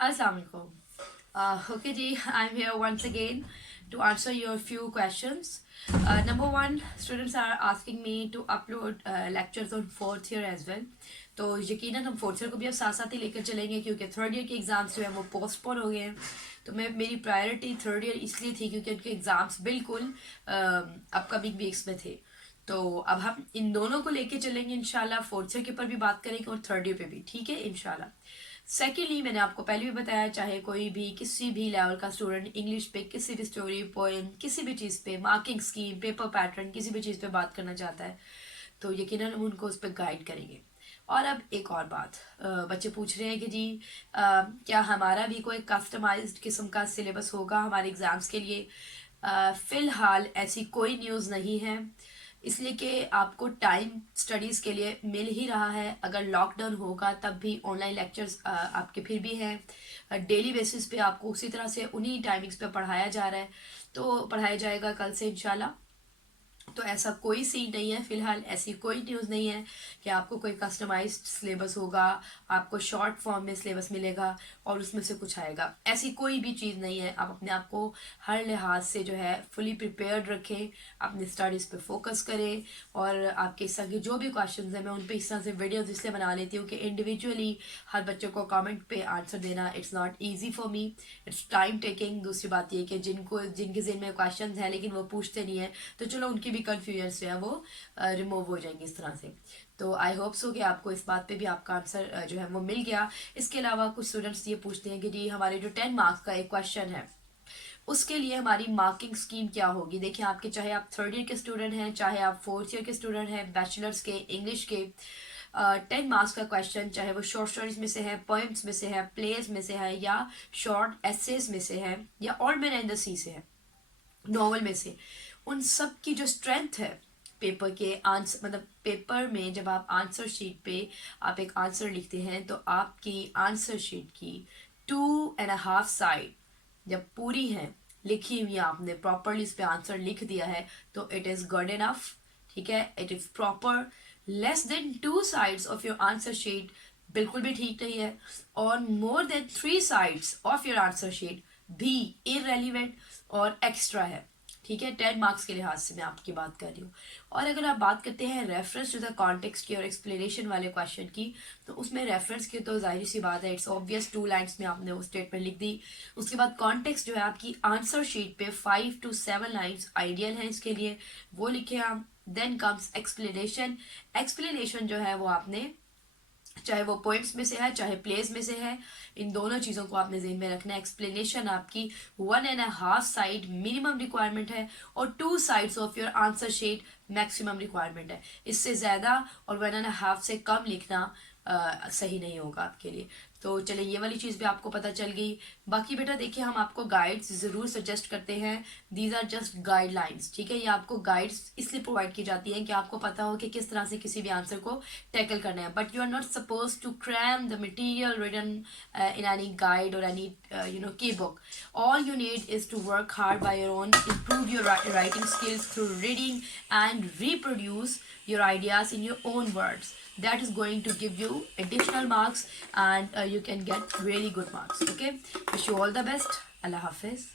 Assalamualaikum. Okay, ji, I'm here once again to answer your few questions. Number one, students are asking me to upload lectures on fourth year as well. तो यकीनन हम fourth year को भी अब साथ साथ ही लेकर चलेंगे क्योंकि थर्ड ईयर के एग्ज़ाम्स जो है वो पोस्टपोन हो गए हैं। तो मेरी प्रायोरिटी थर्ड ईयर इसलिए थी क्योंकि उनके एग्ज़ाम्स बिल्कुल अपकमिंग वीक्स में थे। तो अब हम इन दोनों को लेके चलेंगे इंशाल्लाह, फोर्थ ईयर के ऊपर भी बात करेंगे और थर्ड ईयर पे भी, ठीक है इंशाल्लाह। सेकेंडली, मैंने आपको पहले भी बताया, चाहे कोई भी किसी भी लेवल का स्टूडेंट इंग्लिश पे किसी भी स्टोरी, पोएम, किसी भी चीज़ पे, मार्किंग स्कीम, पेपर पैटर्न, किसी भी चीज़ पे बात करना चाहता है तो यकीनन हम उनको उस पर गाइड करेंगे। और अब एक और बात, बच्चे पूछ रहे हैं कि जी क्या हमारा भी कोई कस्टमाइज्ड किस्म का सिलेबस होगा हमारे एग्ज़ाम्स के लिए? फ़िलहाल ऐसी कोई न्यूज़ नहीं है, इसलिए कि आपको टाइम स्टडीज़ के लिए मिल ही रहा है। अगर लॉकडाउन होगा तब भी ऑनलाइन लेक्चर्स आपके फिर भी हैं। डेली बेसिस पे आपको उसी तरह से उन्हीं टाइमिंग्स पे पढ़ाया जा रहा है, तो पढ़ाया जाएगा कल से इंशाल्लाह। तो ऐसा कोई सीन नहीं है, फिलहाल ऐसी कोई न्यूज़ नहीं है कि आपको कोई कस्टमाइज्ड सिलेबस होगा, आपको शॉर्ट फॉर्म में सिलेबस मिलेगा और उसमें से कुछ आएगा। ऐसी कोई भी चीज़ नहीं है। आप अपने आप को हर लिहाज से जो है फुली प्रिपेयर्ड रखें, अपनी स्टडीज़ पे फोकस करें और आपके इस तरह के जो भी क्वेश्चन हैं मैं उन पर इस तरह से वीडियोज़ इसलिए बना लेती हूँ कि इंडिविजुअली हर बच्चे को कॉमेंट पे आंसर देना it's not easy for me, it's time taking. दूसरी बात ये कि जिनके ज़हन में क्वेश्चन हैं लेकिन वो पूछते नहीं है, तो चलो उनकी भी कन्फ्यूजन जो है वो रिमूव हो जाएंगे इस तरह से। तो आई होप सो कि आपको इस बात पे भी आपका आंसर जो है वो मिल गया। इसके अलावा कुछ स्टूडेंट्स ये पूछते हैं कि जी हमारे जो 10 मार्क्स का एक क्वेश्चन है उसके लिए हमारी मार्किंग स्कीम क्या होगी? देखिए, आपके चाहे आप थर्ड ईयर के स्टूडेंट हैं, चाहे आप फोर्थ ईयर के स्टूडेंट हैं, बैचलर्स के इंग्लिश के, 10 मार्क्स का क्वेश्चन, चाहे वो शॉर्ट स्टोरीज में से है, पोएम्स में से है, प्लेज में से है, या शॉर्ट एसेज में से है, या ऑल मैन एंड द सी से है, नॉवल में से, उन सब की जो स्ट्रेंथ है पेपर के आंसर, मतलब पेपर में जब आप आंसर शीट पे आप एक आंसर लिखते हैं तो आपकी आंसर शीट की 2.5 साइड जब पूरी है लिखी हुई, आपने प्रॉपरली इस पे आंसर लिख दिया है तो इट इज गुड इनफ, ठीक है, it is proper. Less than 2 sides of your answer sheet बिल्कुल भी ठीक नहीं है, और more than 3 sides of your answer sheet भी इरेलीवेंट और एक्स्ट्रा है, ठीक है, 10 मार्क्स के लिहाज से मैं आपकी बात कर रही हूँ। और अगर आप बात करते हैं रेफरेंस टू द कॉन्टेक्स्ट की और एक्सप्लेनेशन वाले क्वेश्चन की, तो उसमें रेफरेंस की तो जाहिर सी बात है, इट्स ऑब्वियस, 2 लाइन्स में आपने वो स्टेटमेंट लिख दी। उसके बाद कॉन्टेक्स्ट जो है आपकी आंसर शीट पे 5 to 7 लाइन्स आइडियल है इसके लिए, वो लिखे आप। Then comes explanation. एक्सप्लेनेशन जो है वो आपने, चाहे वो पोइम्स में से है चाहे प्लेज में से है, इन दोनों चीज़ों को आपने ज़हन में रखना है। एक्सप्लेनेशन आपकी 1.5 साइड मिनिमम रिक्वायरमेंट है और 2 sides of your answer sheet maximum requirement है। इससे ज़्यादा और 1.5 से कम लिखना सही नहीं होगा आपके लिए। तो चलिए, ये वाली चीज़ भी आपको पता चल गई। बाकी बेटा देखिए, हम आपको गाइड्स ज़रूर सजेस्ट करते हैं, दीज आर जस्ट गाइडलाइंस, ठीक है। ये आपको गाइड्स इसलिए प्रोवाइड की जाती हैं कि आपको पता हो कि किस तरह से किसी भी आंसर को टैकल करना है, but you are not suppose to cram the material written in any guide और any key book. All you need is to work hard by your own, improve your writing skills through reading and reproduce your ideas in your own words. That is going to give you additional marks and you can get really good marks. Okay, wish you all the best. Allah Hafiz.